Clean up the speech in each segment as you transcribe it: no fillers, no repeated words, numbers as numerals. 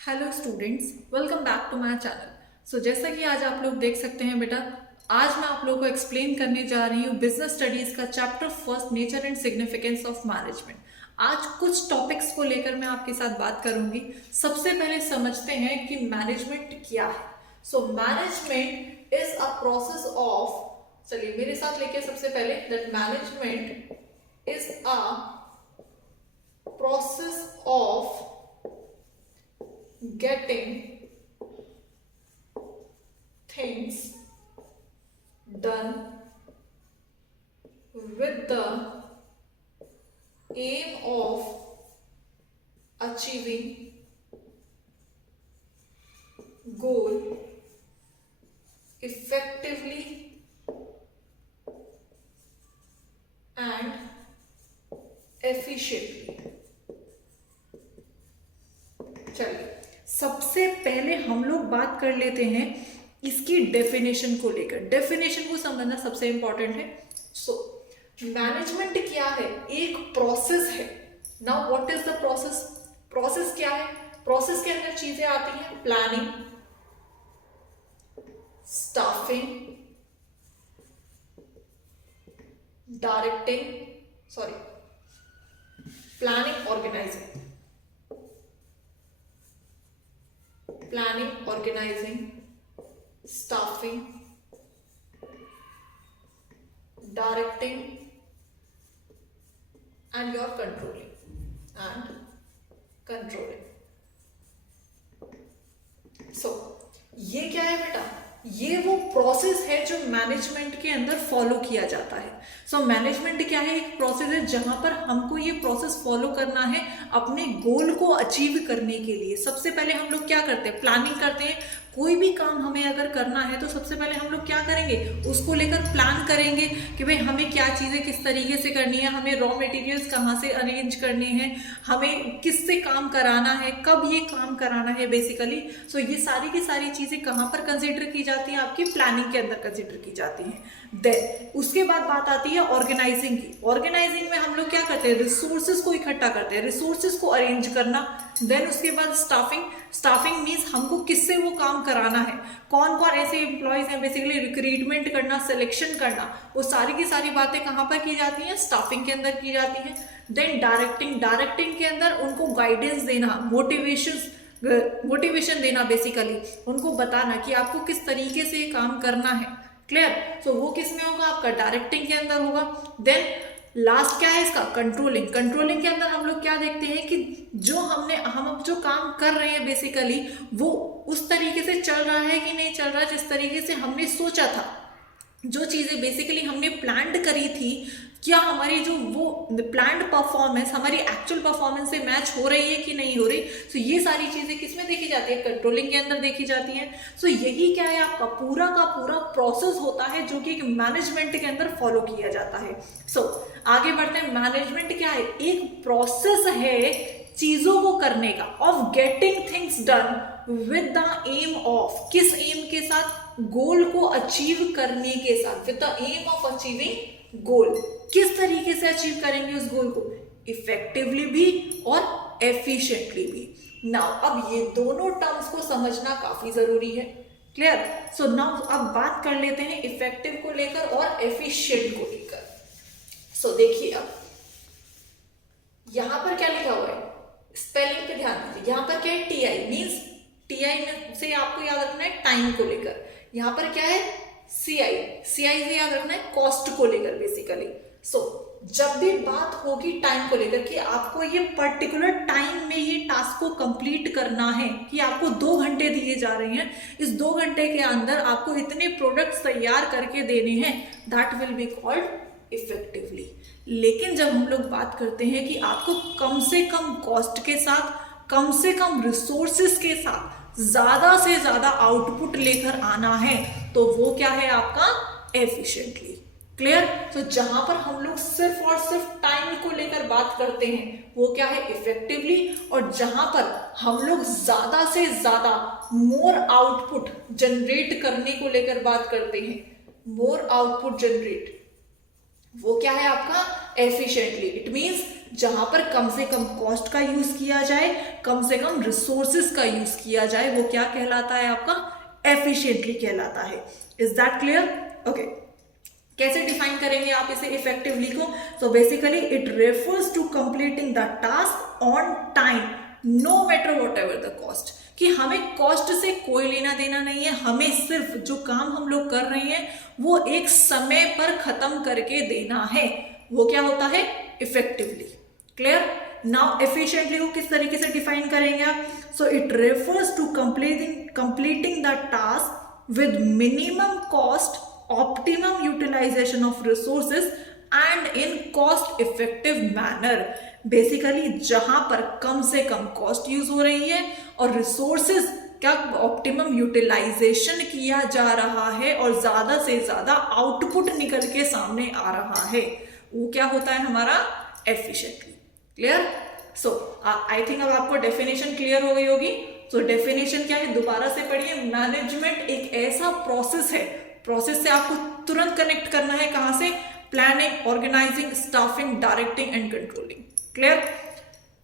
Hello students, welcome back to my channel. जैसा कि आज आप लोग देख सकते हैं बेटा, आज मैं आप लोगों को एक्सप्लेन करने जा रही हूँ बिजनेस स्टडीज का chapter first, nature and significance of management. आज कुछ टॉपिक्स को लेकर मैं आपके साथ बात करूंगी। सबसे पहले समझते हैं कि मैनेजमेंट क्या है। Management is a process of, चलिए मेरे साथ लेके सबसे पहले, that management is a process of getting things done with the aim of achieving goal effectively and efficiently। चलिए सबसे पहले हम लोग बात कर लेते हैं इसकी डेफिनेशन को लेकर। डेफिनेशन को समझना सबसे इंपॉर्टेंट है। मैनेजमेंट क्या है? एक प्रोसेस है। Now what is the process? Process क्या है? प्रोसेस के अंदर चीजें आती हैं: planning, staffing, directing, planning, organising, staffing, directing, and your controlling. ये क्या है बेटा? ये वो प्रोसेस है जो मैनेजमेंट के अंदर फॉलो किया जाता है। मैनेजमेंट क्या है? एक प्रोसेस है जहां पर हमको ये प्रोसेस फॉलो करना है अपने गोल को अचीव करने के लिए। सबसे पहले हम लोग क्या करते हैं? प्लानिंग करते हैं। कोई भी काम हमें अगर करना है तो सबसे पहले हम लोग क्या करेंगे? उसको लेकर प्लान करेंगे कि भाई हमें क्या चीज़ें किस तरीके से करनी है, हमें रॉ मटेरियल्स कहाँ से अरेंज करने हैं, हमें किससे काम कराना है, कब ये काम कराना है बेसिकली। ये सारी की सारी चीज़ें कहाँ पर कंसिडर की जाती हैं? आपकी प्लानिंग के अंदर कंसिडर की जाती हैं। देन उसके बाद बात आती है ऑर्गेनाइजिंग की। ऑर्गेनाइजिंग में हम लोग क्या करते हैं? रिसोर्सेज को इकट्ठा करते हैं, रिसोर्सेज को अरेंज करना। देन उसके बाद स्टाफिंग मीन्स हमको किससे वो काम कराना है, कौन कौन ऐसे एम्प्लॉयज हैं, बेसिकली रिक्रूटमेंट करना, सिलेक्शन करना। वो सारी की सारी बातें कहाँ पर की जाती हैं? स्टाफिंग के अंदर की जाती हैं। देन डायरेक्टिंग के अंदर उनको गाइडेंस देना, मोटिवेशन देना, बेसिकली उनको बताना कि आपको किस तरीके से काम करना है। क्लियर? वो किस में होगा? आपका डायरेक्टिंग के अंदर होगा। देन लास्ट क्या है इसका? कंट्रोलिंग के अंदर हम लोग क्या देखते हैं कि हम अब जो काम कर रहे हैं बेसिकली वो उस तरीके से चल रहा है कि नहीं चल रहा है जिस तरीके से हमने सोचा था। जो चीजें बेसिकली हमने प्लान्ड करी थी, क्या हमारी जो वो प्लान्ड परफॉर्मेंस हमारी एक्चुअल परफॉर्मेंस से मैच हो रही है कि नहीं हो रही। ये सारी चीजें किसमें देखी जाती है? कंट्रोलिंग के अंदर देखी जाती हैं। यही क्या है? आपका पूरा का पूरा प्रोसेस होता है जो कि मैनेजमेंट के अंदर फॉलो किया जाता है। आगे बढ़ते हैं। मैनेजमेंट क्या है? एक प्रोसेस है चीजों को करने का, of getting things done with the aim of, किस एम के साथ? गोल को अचीव करने के साथ, with the aim of achieving goal. किस तरीके से अचीव करेंगे उस गोल को? इफेक्टिवली भी और एफिशिएंटली भी। नाउ अब ये दोनों टर्म्स को समझना काफी जरूरी है। क्लियर? नाउ अब बात कर लेते हैं इफेक्टिव को लेकर और एफिशिएंट को लेकर। देखिए अब यहां पर क्या लिखा हुआ है? स्पेलिंग पे ध्यान दीजिए। यहां पर क्या है? टीआई मीन्स, टीआई से आपको याद रखना है टाइम को लेकर। यहां पर क्या है? सीआई से याद रखना है कॉस्ट को लेकर बेसिकली। जब भी बात होगी टाइम को लेकर कि आपको ये पर्टिकुलर टाइम में ये टास्क को कंप्लीट करना है, कि आपको 2 घंटे दिए जा रहे हैं, इस 2 घंटे के अंदर आपको इतने प्रोडक्ट्स तैयार करके देने हैं, that will be called effectively. लेकिन जब हम लोग बात करते हैं कि आपको कम से कम कॉस्ट के साथ, कम से कम रिसोर्सेस के साथ ज्यादा से ज्यादा आउटपुट लेकर आना है, तो वो क्या है? आपका एफिशिएंटली। क्लियर? जहां पर हम लोग सिर्फ और सिर्फ टाइम को लेकर बात करते हैं वो क्या है? इफेक्टिवली। और जहां पर हम लोग ज्यादा से ज्यादा मोर आउटपुट जनरेट करने को लेकर बात करते हैं, मोर आउटपुट जनरेट, वो क्या है आपका? एफिशिएंटली। इट मींस जहां पर कम से कम कॉस्ट का यूज किया जाए, कम से कम रिसोर्सेज का यूज किया जाए, वो क्या कहलाता है आपका, एफिशिएंटली कहलाता है। Is that clear? ओके, कैसे डिफाइन करेंगे आप इसे इफेक्टिवली को? So basically it refers to completing the task on time no matter whatever the cost, कि हमें कॉस्ट से कोई लेना देना नहीं है, हमें सिर्फ जो काम हम लोग कर रहे हैं वो एक समय पर खत्म करके देना है, वो क्या होता है, इफेक्टिवली। क्लियर? नाउ एफिशिएंटली को किस तरीके से डिफाइन करेंगे आप? So it refers to completing the task with minimum cost, optimum utilisation of resources and in cost effective manner. Basically जहां पर कम से कम कॉस्ट यूज हो रही है और रिसोर्सेज का ऑप्टिमम यूटिलाइजेशन किया जा रहा है और ज्यादा से ज्यादा आउटपुट निकल के सामने आ रहा है, वो क्या होता है हमारा, efficiently. Clear? So I think अब आपको डेफिनेशन क्लियर हो गई होगी। सो डेफिनेशन क्या है, दोबारा से पढ़िए। मैनेजमेंट एक ऐसा प्रोसेस है, प्रोसेस से आपको तुरंत कनेक्ट करना है, कहां से, planning, organising, staffing, directing and controlling. Clear?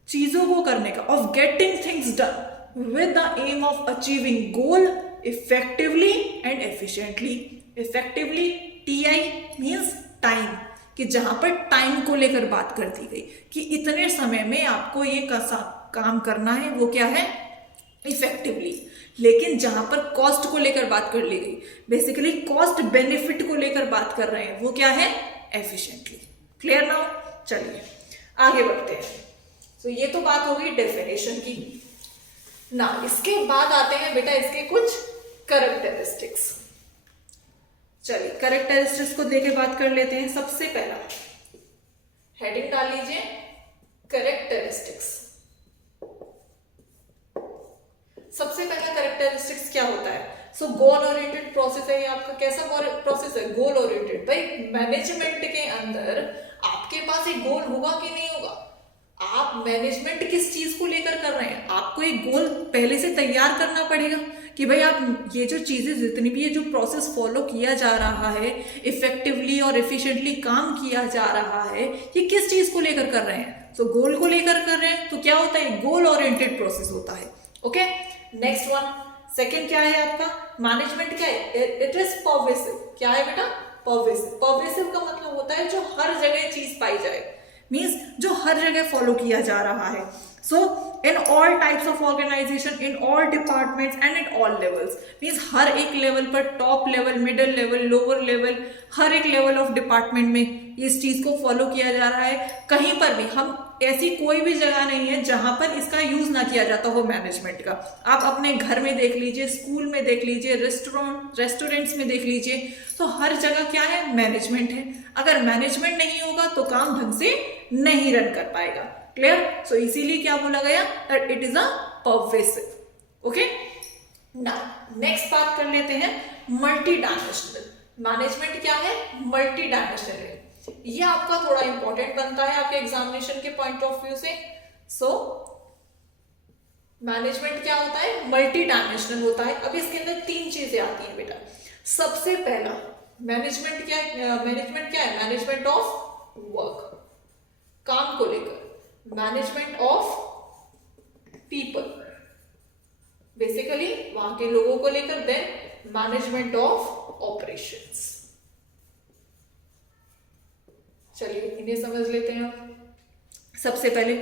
चीजों को करने का, of getting things done with the aim of achieving goal effectively and efficiently. Effectively, T I means time, कि जहां पर टाइम को लेकर बात कर दी गई कि इतने समय में आपको ये काम करना है, वो क्या है, इफेक्टिवली। लेकिन जहां पर कॉस्ट को लेकर बात कर ली गई, बेसिकली कॉस्ट बेनिफिट को लेकर बात कर रहे हैं, वो क्या है, एफिशिएंटली। Clear now? चलिए आगे बढ़ते हैं। तो ये तो बात हो गई डेफिनेशन की ना। इसके बाद आते हैं बेटा इसके कुछ कैरेक्टरिस्टिक्स। चलिए कैरेक्टरिस्टिक्स को लेके बात कर लेते हैं। सबसे पहला हेडिंग डाल लीजिए, कैरेक्टरिस्टिक्स। सबसे पहला कैरेक्टरिस्टिक्स क्या होता है? सो गोल ओरिएंटेड प्रोसेस है ये आपका। कैसा प्रोसेस है? Goal oriented. भाई मैनेजमेंट के अंदर आपके पास एक गोल होगा कि नहीं होगा? आप मैनेजमेंट किस चीज को लेकर कर रहे हैं, आपको एक गोल पहले से तैयार करना पड़ेगा कि भाई आप ये जो चीजें जितनी भी ये जो प्रोसेस फॉलो किया जा रहा है, इफेक्टिवली और एफिशिएंटली काम किया जा रहा है, ये किस चीज को लेकर कर रहे हैं? सो गोल को लेकर कर रहे हैं, तो क्या होता है, गोल ओरिएंटेड प्रोसेस होता है। ओके, नेक्स्ट वन, सेकंड क्या है आपका, मैनेजमेंट क्या है, इट इज परवेसिव। क्या है बेटा? परवेसिव। परवेसिव का मतलब होता है जो हर जगह चीज पाई जाए, मीन्स जो हर जगह फॉलो किया जा रहा है। So in all types of organisation, in all departments and in all levels, means हर एक लेवल पर, top level, middle level, lower level, हर एक लेवल ऑफ डिपार्टमेंट में इस चीज को फॉलो किया जा रहा है। कहीं पर भी हम ऐसी कोई भी जगह नहीं है जहां पर इसका यूज ना किया जाता हो मैनेजमेंट का। आप अपने घर में देख लीजिए, स्कूल में देख लीजिए, रेस्टोरेंट्स में देख लीजिए, तो हर जगह क्या है, मैनेजमेंट है। अगर मैनेजमेंट नहीं होगा तो काम ढंग से नहीं रन कर पाएगा। क्लियर? सो इसीलिए क्या बोला गया, that it is a pervasive. Okay, now next बात कर लेते हैं मल्टी डायमेंशनल। मैनेजमेंट क्या है, मल्टी डायमेंशनल है। ये आपका थोड़ा इंपॉर्टेंट बनता है आपके एग्जामिनेशन के पॉइंट ऑफ व्यू से। सो मैनेजमेंट क्या होता है, मल्टी डायमेंशनल होता है। अब इसके अंदर तीन चीजें आती हैं बेटा। सबसे पहला मैनेजमेंट क्या है, मैनेजमेंट ऑफ वर्क, काम को लेकर, मैनेजमेंट ऑफ पीपल, बेसिकली वहां के लोगों को लेकर, देन मैनेजमेंट ऑफ ऑपरेशंस। चलिए इन्हें समझ लेते हैं आप। सबसे पहले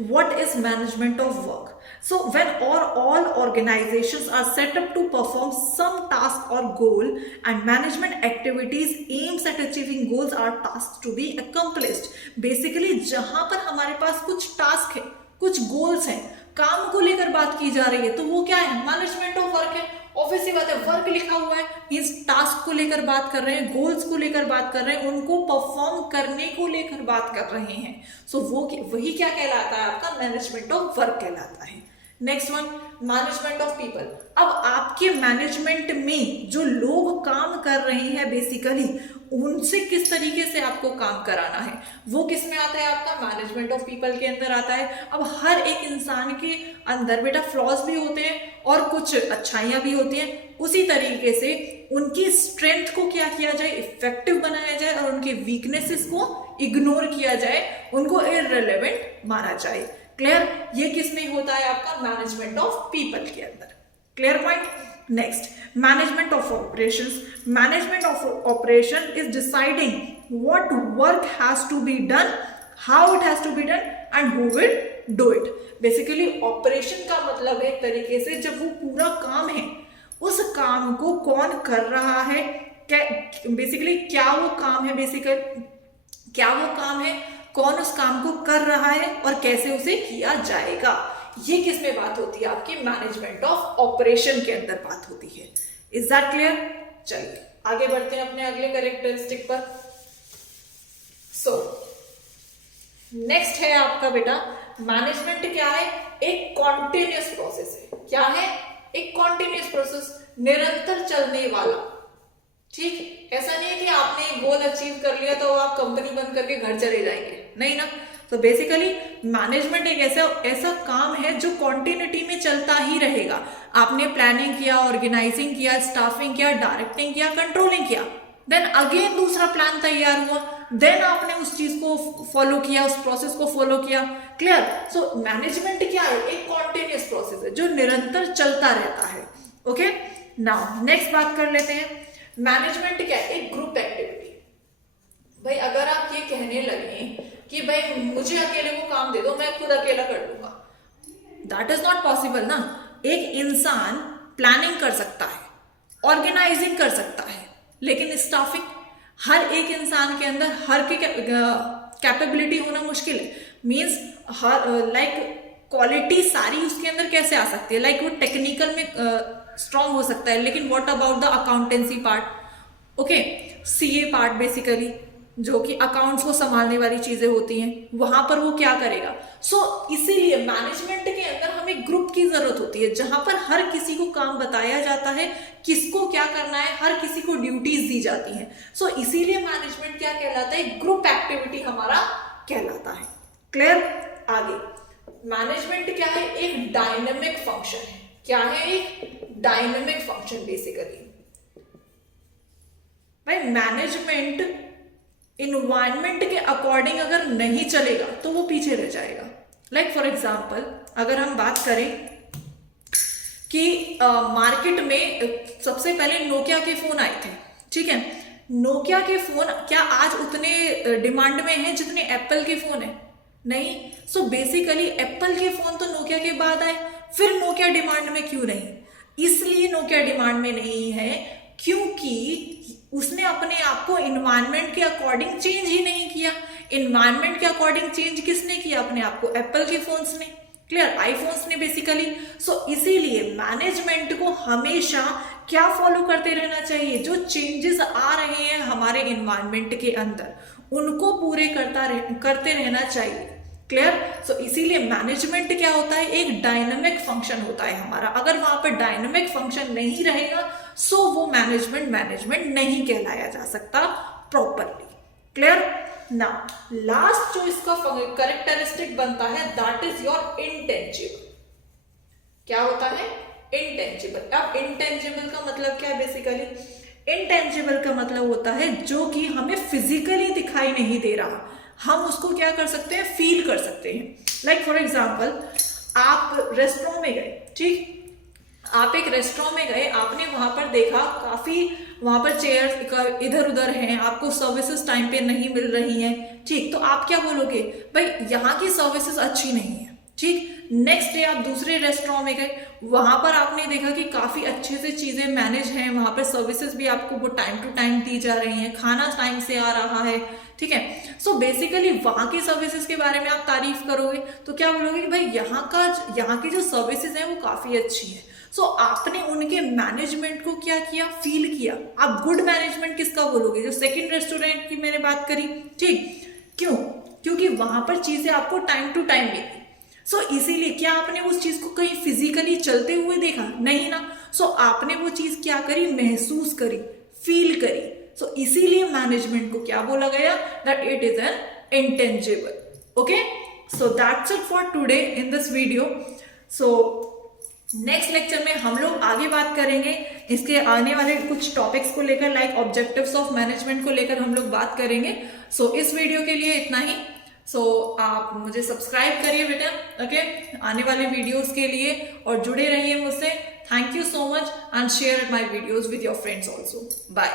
what is management of work? So when all organizations are set up to perform some task or goal, and management activities aims at achieving goals are tasks to be accomplished. Basically जहां पर हमारे पास कुछ task है, कुछ goals हैं, काम को लेकर बात की जा रही है, तो वो क्या है, मैनेजमेंट ऑफ वर्क है। ऑब्वियसली बात है, वर्क लिखा हुआ है मीन्स टास्क को लेकर बात कर रहे हैं, गोल्स को लेकर बात कर रहे हैं, उनको परफॉर्म करने को लेकर बात कर रहे हैं। सो वो वही क्या कहलाता है, आपका मैनेजमेंट ऑफ वर्क कहलाता है। Next one, management of people. अब आपके मैनेजमेंट में जो लोग काम कर रहे हैं, बेसिकली उनसे किस तरीके से आपको काम कराना है, वो किस में आता है, आपका मैनेजमेंट ऑफ पीपल के अंदर आता है। अब हर एक इंसान के अंदर बेटा फ्लॉज भी होते हैं और कुछ अच्छाइयां भी होती हैं। उसी तरीके से उनकी स्ट्रेंथ को क्या किया जाए, इफेक्टिव बनाया जाए, और उनके वीकनेसेस को इग्नोर किया जाए, उनको इररिलेवेंट माना जाए। क्लियर? ये किस में होता है? आपका मैनेजमेंट ऑफ पीपल के अंदर। Clear point? Next, management of operations. Management of operation is deciding what work has to be done, how it has to be done and who will do it. Basically operation का मतलब है एक तरीके से जब वो पूरा काम है उस काम को कौन कर रहा है, बेसिकली क्या वो काम है, बेसिकली क्या वो काम है, कौन उस काम को कर रहा है और कैसे उसे किया जाएगा। ये किस में बात होती है? आपकी मैनेजमेंट ऑफ ऑपरेशन के अंदर बात होती है। Is that clear? चलिए आगे बढ़ते हैं अपने अगले कैरेक्टरिस्टिक पर। सो नेक्स्ट है आपका बेटा, मैनेजमेंट क्या है? एक कॉन्टिन्यूस प्रोसेस है। क्या है? एक कॉन्टिन्यूस प्रोसेस, निरंतर चलने वाला। ठीक, ऐसा नहीं है कि आपने एक गोल अचीव कर लिया तो आप कंपनी बंद करके घर चले जाएंगे, नहीं ना। तो बेसिकली मैनेजमेंट एक ऐसा काम है जो कॉन्टिन्यूटी में चलता ही रहेगा। आपने प्लानिंग किया, ऑर्गेनाइजिंग किया, स्टाफिंग किया, डायरेक्टिंग किया, कंट्रोलिंग किया, देन अगेन दूसरा प्लान तैयार हुआ, देन आपने उस चीज को फॉलो किया, उस प्रोसेस को फॉलो किया। क्लियर? सो मैनेजमेंट क्या है? एक कॉन्टिन्यूस प्रोसेस है जो निरंतर चलता रहता है। ओके, नाउ नेक्स्ट बात कर लेते हैं। मैनेजमेंट क्या है? एक ग्रुप एक्टिविटी। भाई अगर आप ये कहने लगे कि भाई मुझे अकेले को काम दे दो, मैं खुद अकेला कर लूंगा, दैट इज नॉट पॉसिबल ना। एक इंसान प्लानिंग कर सकता है, ऑर्गेनाइजिंग कर सकता है, लेकिन स्टाफिंग हर एक इंसान के अंदर हर की कैपेबिलिटी होना मुश्किल है। मीन्स हर लाइक क्वालिटी सारी उसके अंदर कैसे आ सकती है? लाइक वो टेक्निकल में स्ट्रांग हो सकता है, लेकिन what about the accountancy part? Okay, CA part basically जो कि अकाउंट्स को संभालने वाली चीजें होती हैं, वहां पर वो क्या करेगा? सो इसीलिए मैनेजमेंट के अंदर हमें ग्रुप की जरूरत होती है जहां पर हर किसी को काम बताया जाता है, किसको क्या करना है, हर किसी को ड्यूटीज दी जाती हैं। सो इसीलिए मैनेजमेंट क्या कहलाता है? ग्रुप एक्टिविटी हमारा कहलाता है। क्लियर? आगे, मैनेजमेंट क्या है? एक डायनेमिक फंक्शन है। क्या है? एक डायनेमिक फंक्शन। बेसिकली भाई मैनेजमेंट इन्वायरमेंट के अकॉर्डिंग अगर नहीं चलेगा तो वो पीछे रह जाएगा। लाइक फॉर एग्जाम्पल अगर हम बात करें कि मार्केट में सबसे पहले नोकिया के फोन आए थे, ठीक है। नोकिया के फोन क्या आज उतने डिमांड में हैं जितने एप्पल के फोन है? नहीं। सो बेसिकली एप्पल के फोन तो नोकिया के बाद आए, फिर नोकिया डिमांड में क्यों नहीं? इसलिए नोकिया डिमांड में नहीं है क्योंकि उसने अपने आप को इन्वायरमेंट के अकॉर्डिंग चेंज ही नहीं किया। इन्वायरमेंट के अकॉर्डिंग चेंज किसने किया अपने आप को? एप्पल के फोन्स ने। क्लियर? आईफोन्स ने बेसिकली। सो इसीलिए मैनेजमेंट को हमेशा क्या फॉलो करते रहना चाहिए? जो चेंजेस आ रहे हैं हमारे इन्वायरमेंट के अंदर उनको पूरे करते रहना चाहिए। क्लियर? सो इसीलिए मैनेजमेंट क्या होता है? एक डायनामिक फंक्शन होता है हमारा। अगर वहां पर डायनामिक फंक्शन नहीं रहेगा सो वो मैनेजमेंट नहीं कहलाया जा सकता प्रॉपरली। क्लियर? ना लास्ट जो इसका कैरेक्टरिस्टिक बनता है दैट इज योर इंटेंजिबल। क्या होता है? इंटेंजिबल। अब इंटेंजिबल का मतलब क्या है? बेसिकली इंटेंजिबल का मतलब होता है जो कि हमें फिजिकली दिखाई नहीं दे रहा, हम उसको क्या कर सकते हैं? फील कर सकते हैं। लाइक फॉर एग्जाम्पल आप रेस्टोरेंट में गए, ठीक, आप एक रेस्टोरेंट में गए, आपने वहां पर देखा काफी वहां पर चेयर इधर उधर हैं, आपको सर्विसेज टाइम पे नहीं मिल रही हैं, ठीक, तो आप क्या बोलोगे? भाई यहाँ की सर्विसेज अच्छी नहीं है। ठीक, नेक्स्ट डे आप दूसरे रेस्टोरेंट में गए, वहां पर आपने देखा कि काफी अच्छे से चीजें मैनेज हैं, वहां पर सर्विसेज भी आपको वो टाइम टू टाइम दी जा रही हैं, खाना टाइम से आ रहा है, ठीक है। सो बेसिकली वहां की सर्विसेज के बारे में आप तारीफ करोगे तो क्या बोलोगे कि भाई यहाँ की जो सर्विसेज हैं वो काफी अच्छी हैं। सो आपने उनके मैनेजमेंट को क्या किया? फील किया। आप गुड मैनेजमेंट किसका बोलोगे? जो सेकंड रेस्टोरेंट की मैंने बात करी, ठीक, क्यों? क्योंकि वहां पर चीजें आपको टाइम टू टाइम मिली। सो इसीलिए क्या आपने उस चीज को कहीं फिजिकली चलते हुए देखा? नहीं ना। सो आपने वो चीज क्या करी? महसूस करी, फील करी। सो इसीलिए मैनेजमेंट को क्या बोला गया? That it is an intangible. Okay, so that's it for today in this video. So next lecture में हम लोग आगे बात करेंगे इसके आने वाले कुछ टॉपिक्स को लेकर, लाइक ऑब्जेक्टिव्स ऑफ मैनेजमेंट को लेकर हम लोग बात करेंगे। सो इस वीडियो के लिए इतना ही। आप मुझे सब्सक्राइब करिए बेटा, ओके, आने वाले वीडियोस के लिए, और जुड़े रहिए मुझसे। Thank you so much and share my videos with your friends also. Bye.